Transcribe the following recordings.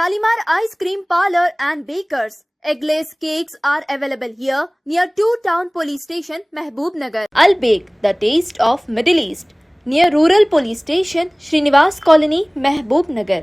Shalimar Ice Cream Parlor and Bakers. Eggless cakes are available here near 2 Town Police Station, Mehboob Nagar. Al Bake, the taste of Middle East, near Rural Police Station, Srinivas Colony, Mehboob Nagar.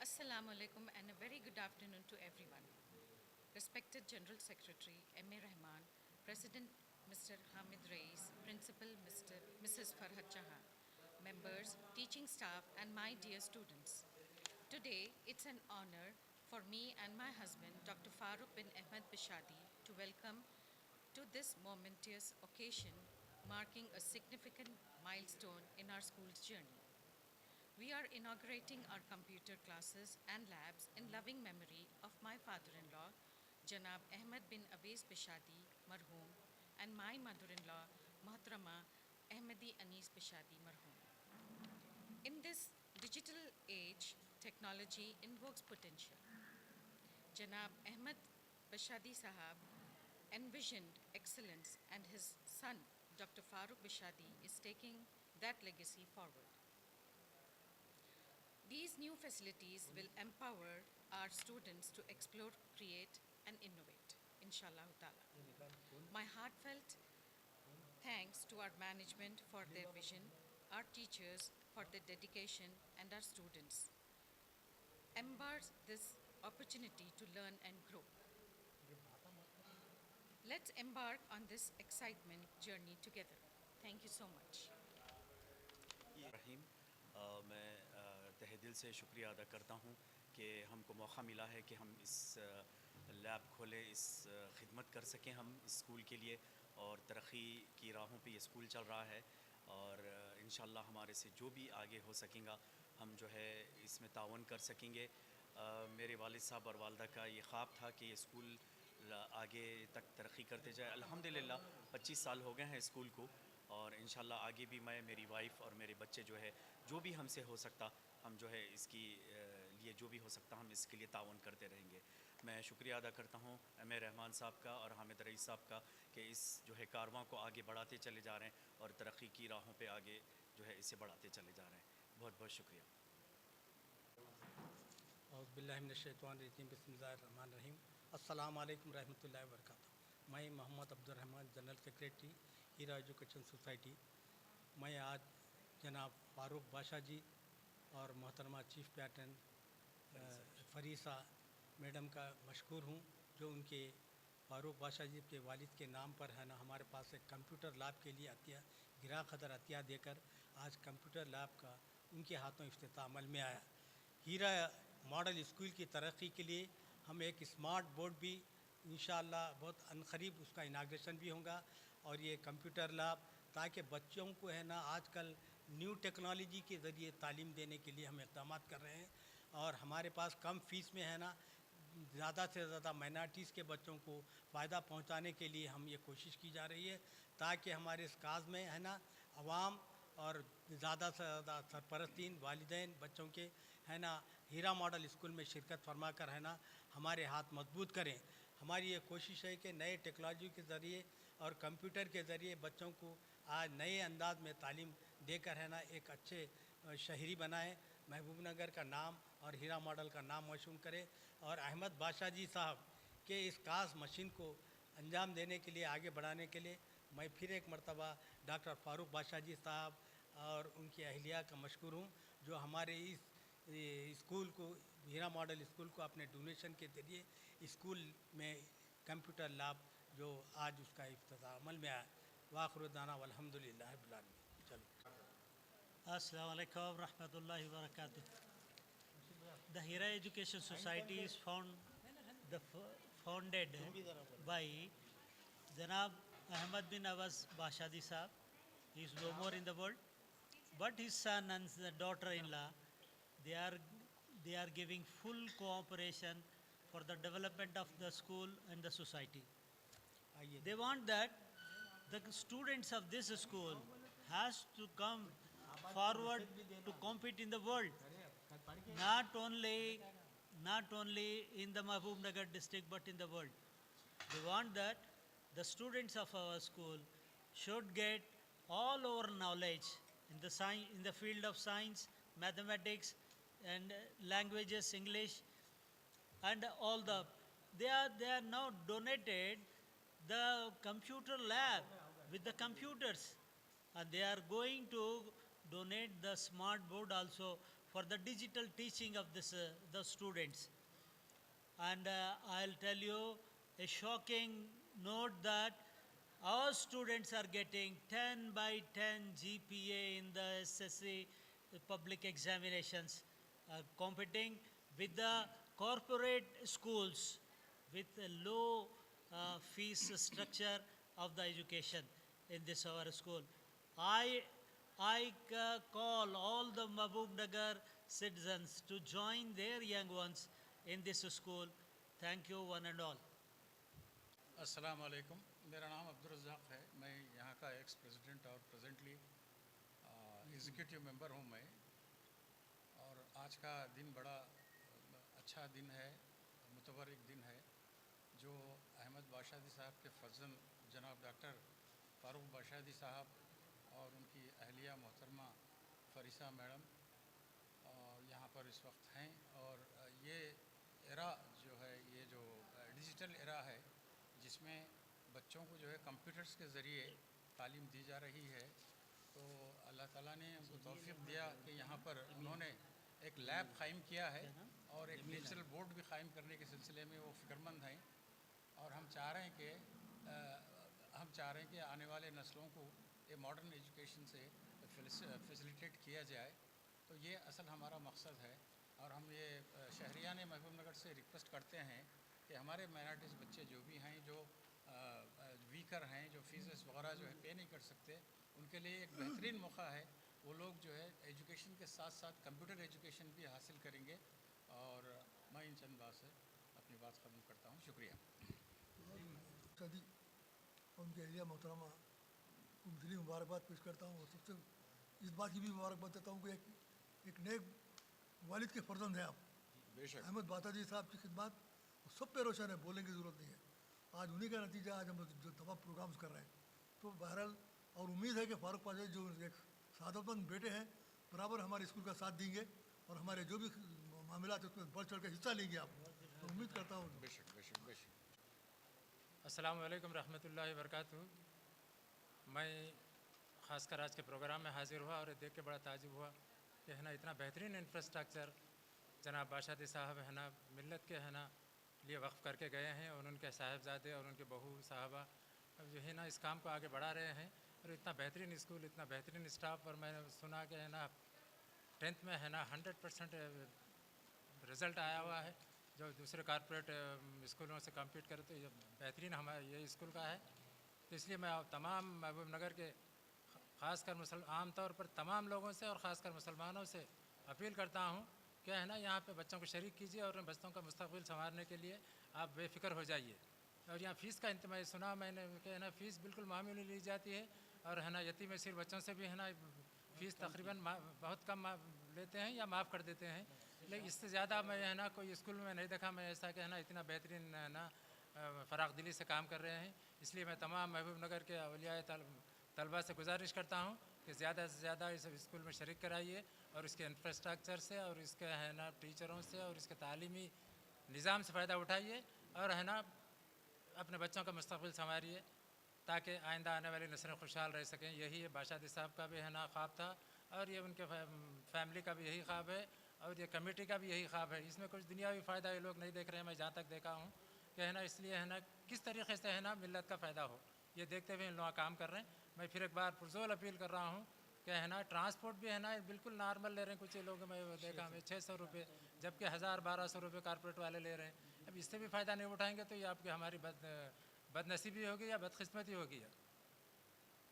Assalamu alaikum and a very good afternoon to everyone. Respected General Secretary M.A. Rahman, President Mr. Hamid Rais, Principal Mrs. Farhat Jahan, members, teaching staff and my dear students. Today, it's an honor for me and my husband, Dr. Farooq bin Ahmed Bishadi, to welcome to this momentous occasion marking a significant milestone in our school's journey. We are inaugurating our computer classes and labs in loving memory of my father-in-law, Janab Ahmed bin Awais Bishadi, marhum, and my mother-in-law, Muhtarama Ahmadi Anis Bishadi, marhum. In this digital age, technology invokes potential. Janab Ahmed Bishadi Sahab envisioned excellence, and his son, Dr. Farooq Bishadi, is taking that legacy forward. These new facilities will empower our students to explore, create, and innovate, inshallah ta'ala. My heartfelt thanks to our management for their vision, our teachers for their dedication, and our students. Embrace this opportunity to learn and grow. Let's embark on this excitement journey together. Thank you so much. رحیم میں تہ دل سے شکریہ ادا کرتا ہوں کہ ہم کو موقع ملا ہے کہ ہم اس لیب کھولیں، اس خدمت کر سکیں ہم اس اسکول کے لیے، اور ترقی کی راہوں پہ یہ اسکول چل رہا ہے، اور انشاءاللہ ہمارے سے جو بھی آگے ہو سکیں گا ہم جو ہے اس میں تعاون کر سکیں گے۔ میرے والد صاحب اور والدہ کا یہ خواب تھا کہ یہ اسکول آگے تک ترقی کرتے جائے۔ الحمدللہ 25 سال ہو گئے ہیں اسکول کو، اور انشاءاللہ آگے بھی میں، میری وائف اور میرے بچے جو ہے جو بھی ہم سے ہو سکتا ہم جو ہے اس کی لیے جو بھی ہو سکتا ہم اس کے لیے تعاون کرتے رہیں گے۔ میں شکریہ ادا کرتا ہوں ایم اے رحمان صاحب کا اور حامد رئیس صاحب کا کہ اس جو ہے کارواں کو آگے بڑھاتے چلے جا رہے ہیں اور ترقی کی راہوں پہ آگے جو ہے اسے بڑھاتے چلے جا رہے ہیں۔ بہت بہت شکریہ۔ اعوذ باللہ من الشیطان الرجیم، بسم اللہ الرحمن الرحیم۔ السلام علیکم رحمۃ اللہ وبرکاتہ. میں محمد عبد الرحمن جنرل سیکریٹری ہیرا ایجوکیشن سوسائٹی. میں آج جناب فاروق بادشاہ جی اور محترمہ چیف پیٹرن فریسہ میڈم کا مشکور ہوں جو ان کے فاروق بادشاہ جی کے والد کے نام پر ہے نا ہمارے پاس ایک کمپیوٹر لیب کے لیے عطیہ گرا قدر عطیہ دے کر آج کمپیوٹر لیب کا ان کے ہاتھوں افتتاح عمل میں آیا. ہیرا ماڈل اسکول کی ترقی کے لیے ہم ایک اسمارٹ بورڈ بھی انشاءاللہ بہت عنقریب اس کا اناگریشن بھی ہوگا. اور یہ کمپیوٹر لیب تاکہ بچوں کو ہے نا آج کل نیو ٹیکنالوجی کے ذریعے تعلیم دینے کے لیے ہم اقدامات کر رہے ہیں. اور ہمارے پاس کم فیس میں ہے نا زیادہ سے زیادہ مائنارٹیز کے بچوں کو فائدہ پہنچانے کے لیے ہم یہ کوشش کی جا رہی ہے تاکہ ہمارے اس کاز میں ہے نا عوام اور زیادہ سے زیادہ سرپرستین والدین بچوں کے ہے نا ہیرا ماڈل اسکول میں شرکت فرما کر ہے نا ہمارے ہاتھ مضبوط کریں. ہماری یہ کوشش ہے کہ نئے ٹیکنالوجی کے ذریعے اور کمپیوٹر کے ذریعے بچوں کو آج نئے انداز میں تعلیم دے کر ہے نا ایک اچھے شہری بنائیں, محبوب نگر کا نام اور ہیرا ماڈل کا نام موسوم کرے. اور احمد بادشاہ جی صاحب کے اس کاس مشین کو انجام دینے کے لیے آگے بڑھانے کے لیے میں پھر ایک مرتبہ ڈاکٹر فاروق بادشاہ جی صاحب اور ان کی اہلیہ کا مشکور ہوں جو ہمارے اس اسکول کو ہیرا ماڈل اسکول کو اپنے ڈونیشن کے ذریعے اسکول میں کمپیوٹر لیب جو آج اس کا افتتاح عمل میں آیا. واخر دعوانا والحمد للہ رب العالمین. چلو. Assalamu alaikum rahmatullahi wa barakatuh. The Hira Education Society is founded by Janab Ahmad bin Awaz Bashadi Sahab. He is no more in the world, but his son and the daughter-in-law, they are giving full cooperation for the development of the school and the society. They want that the students of this school has to come forward to compete in the world, not only in the Mahbub Nagar district but in the world. They want that the students of our school should get all our knowledge in the field of science, mathematics and languages, English and all the they are now donated the computer lab with the computers, and they are going to donate the smart board also for the digital teaching of the students. And I'll tell you a shocking note that our students are getting 10 by 10 GPA in the SSC public examinations, competing with the corporate schools with a low fees structure of the education in this our school. I call all the Mahbub Nagar citizens to join their young ones in this school. Thank you one and all. السلام علیکم. میرا نام عبدالرزاق ہے. میں یہاں کا x president اور presently executive ممبر ہوں میں. اور آج کا دن بڑا اچھا دن ہے, متبرک دن ہے جو احمد بادشاہی صاحب کے فرزند جناب ڈاکٹر فاروق بادشاہی صاحب اور ان کی اہلیہ محترمہ فریسہ میڈم یہاں پر اس وقت ہیں. اور یہ ایرا جو ہے یہ جو ڈیجیٹل ایرا ہے جس میں بچوں کو جو ہے کمپیوٹرز کے ذریعے تعلیم دی جا رہی ہے, تو اللہ تعالیٰ نے ان کو توفیق دیا کہ یہاں پر انہوں نے ایک لیب قائم کیا ہے اور ایک ڈیجیٹل بورڈ بھی قائم کرنے کے سلسلے میں وہ فکرمند ہیں. اور ہم چاہ رہے ہیں کہ آنے والے نسلوں کو یہ ماڈرن ایجوکیشن سے فیسیلیٹیٹ کیا جائے. تو یہ اصل ہمارا مقصد ہے. اور ہم یہ شہریان محبوب نگر سے ریکویسٹ کرتے ہیں کہ ہمارے مائنارٹیز بچے جو بھی ہیں جو ویکر ہیں, جو فیسز وغیرہ جو ہے پے نہیں کر سکتے, ان کے لیے ایک بہترین موقع ہے. وہ لوگ جو ہے ایجوکیشن کے ساتھ ساتھ کمپیوٹر ایجوکیشن بھی حاصل کریں گے. اور میں ان چند بات سے اپنی بات ختم کرتا ہوں. شکریہ. شادی ان کے اہلیہ محترمہ کو دلی مبارکباد پیش کرتا ہوں. اور سب سے اس بات کی بھی مبارکباد دیتا ہوں کہ ایک نیک والد کے فرزند ہیں آپ. بے شک احمد باتا جی صاحب کی خدمات سب پہ روشن ہے, بولنے کی ضرورت نہیں ہے. آج انہی کا نتیجہ آج ہم جو تمام پروگرامز کر رہے ہیں. تو بہرحال اور امید ہے کہ فاروق پاجا جو ایک سعادت مند بیٹے ہیں برابر ہمارے اسکول کا ساتھ دیں گے اور ہمارے جو بھی معاملات اس میں بڑھ چڑھ کے حصہ لیں گے آپ. تو امید کرتا ہوں. بے شک بے شک بے شک. السلام علیکم رحمۃ اللہ وبرکاتہ. میں خاص کر آج کے پروگرام میں حاضر ہوا اور دیکھ کے بڑا تعجب ہوا کہ ہے نا اتنا بہترین انفراسٹرکچر جناب باشادی صاحب ہے نا ملت کے ہے نا لیے وقف کر کے گئے ہیں, اور ان کے صاحبزادے اور ان کے بہو صاحبہ جو ہے نا اس کام کو آگے بڑھا رہے ہیں. اور اتنا بہترین اسکول, اتنا بہترین اسٹاف, اور میں نے سنا کہ ہے نا 10th میں ہے نا 100% رزلٹ آیا ہوا ہے جو دوسرے کارپوریٹ اسکولوں سے کمپیٹ کرے, تو یہ بہترین ہمارا یہ اسکول کا ہے. تو اس لیے میں تمام محبوب نگر کے خاص کر عام طور پر تمام لوگوں سے اور خاص کر مسلمانوں سے اپیل کرتا ہوں کہ ہے نا یہاں پہ بچوں کو شریک کیجیے اور بچوں کا مستقبل سنوارنے کے لیے آپ بے فکر ہو جائیے. اور یہاں فیس کا انتظام سنا میں نے کہ ہے نا فیس بالکل معمولی لی جاتی ہے, اور ہے نا یتیم اسیر بچوں سے بھی ہے نا فیس تقریباً بہت کم لیتے ہیں یا معاف کر دیتے ہیں. لیکن اس سے زیادہ میں ہے نا کوئی اسکول میں نہیں دیکھا میں ایسا کہ ہے نا اتنا بہترین ہے نا فراغ دلی سے کام کر رہے ہیں. اس لیے میں تمام محبوب نگر کے اولیاء طلباء سے گزارش کرتا ہوں کہ زیادہ سے زیادہ اس اسکول میں شریک کرائیے, اور اس کے انفراسٹرکچر سے اور اس کے ہے نا ٹیچروں سے اور اس کے تعلیمی نظام سے فائدہ اٹھائیے, اور ہے نا اپنے بچوں کا مستقبل سنواریے تاکہ آئندہ آنے والی نسلیں خوشحال رہ سکیں. یہی باشادی صاحب کا بھی ہے نا خواب تھا, اور یہ ان کے فیملی کا بھی یہی خواب ہے, اور یہ کمیٹی کا بھی یہی خواب ہے. اس میں کچھ دنیاوی فائدہ یہ لوگ نہیں دیکھ رہے ہیں, میں جہاں تک دیکھا ہوں کہ ہے نا اس لیے ہے نا کس طریقے سے ہے نا ملت کا فائدہ ہو یہ دیکھتے ہوئے ان لوگ کام کر رہے ہیں. میں پھر ایک بار پرزور اپیل کر رہا ہوں کہ ہے نا ٹرانسپورٹ بھی ہے نا بالکل نارمل لے رہے ہیں. کچھ لوگ میں دیکھا ہمیں 600 روپے جبکہ 1000-1200 روپے کارپوریٹ والے لے رہے ہیں. اب اس سے بھی فائدہ نہیں اٹھائیں گے تو یہ آپ کی ہماری بد نصیبی ہوگی یا بدقسمتی ہوگی.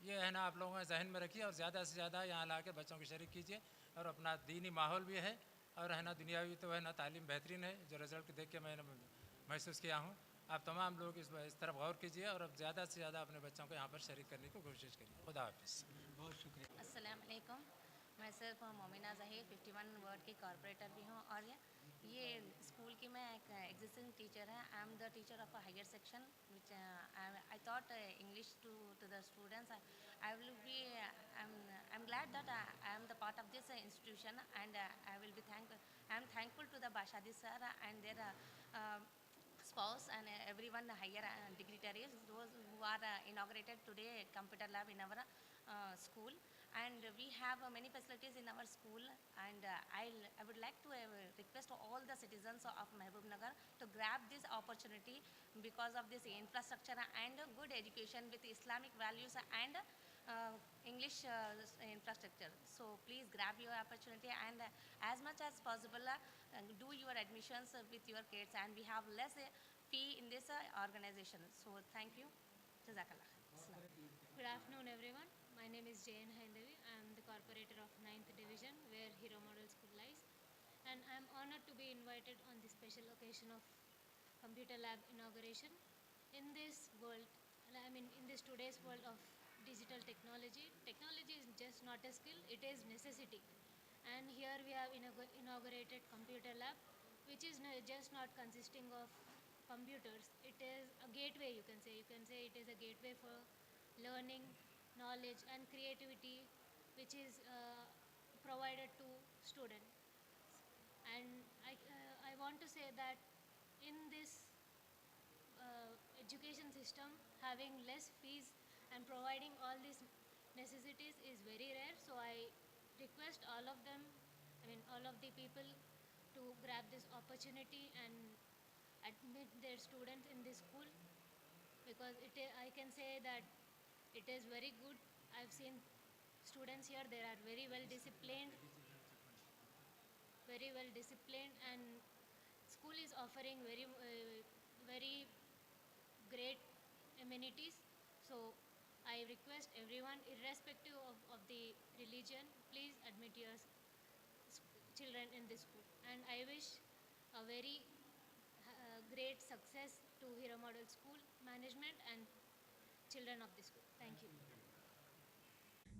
یہ ہے نا آپ لوگوں نے ذہن میں رکھیے, اور زیادہ سے زیادہ یہاں لا کے بچوں کو شریک کیجیے. اور اپنا دینی ماحول بھی ہے, اور ہے نا دنیاوی تو ہے نا تعلیم بہترین ہے جو رزلٹ دیکھ کے میں نے محسوس کیا ہوں. آپ تمام لوگ اس طرف غور کیجیے اور اب زیادہ سے زیادہ اپنے بچوں کو یہاں پر شریک کرنے کی کوشش کریے. خدا حافظ. بہت شکریہ. السلام علیکم. میں صرف مومنہ ظہیر 51 وارڈ کی کارپوریٹر بھی ہوں, اور یہ اسکول کی میں ایک ایگزسٹنگ ٹیچر ہے. I am the teacher of higher section which I taught English to the students. I will be I'm glad that I am the part of this institution, and I am thankful to the Bashadi sir and their spouse and everyone higher dignitaries, those who are inaugurated today computer lab in our school. And we have many facilities in our school, and I would like to request all the citizens of Mehboob Nagar to grab this opportunity because of this infrastructure and good education with Islamic values and English infrastructure. So please grab your opportunity, and as much as possible do your admissions with your kids, and we have less fee in this organization. So thank you. Jazakallah. Good afternoon everyone. My name is Jayan Haindavi. I am the corporator of 9th Division where Hero Model School lies, and I am honored to be invited on this special occasion of Computer Lab inauguration. In this world, in this today's world of digital technology, technology is just not a skill, it is necessity. And here we have inaugurated Computer Lab, which is just not consisting of computers. It is a gateway, you can say it is a gateway for learning, knowledge and creativity, which is provided to students. And I want to say that in this education system, having less fees and providing all these necessities is very rare. So I request all of them, all of the people to grab this opportunity and admit their students in this school, because I can say that it is very good. I've seen students here, they are very well disciplined, and school is offering very great amenities. So I request everyone, irrespective of the religion, please admit your children in this school. And I wish a very great success to Hero Model School management and children of the school. Thank you.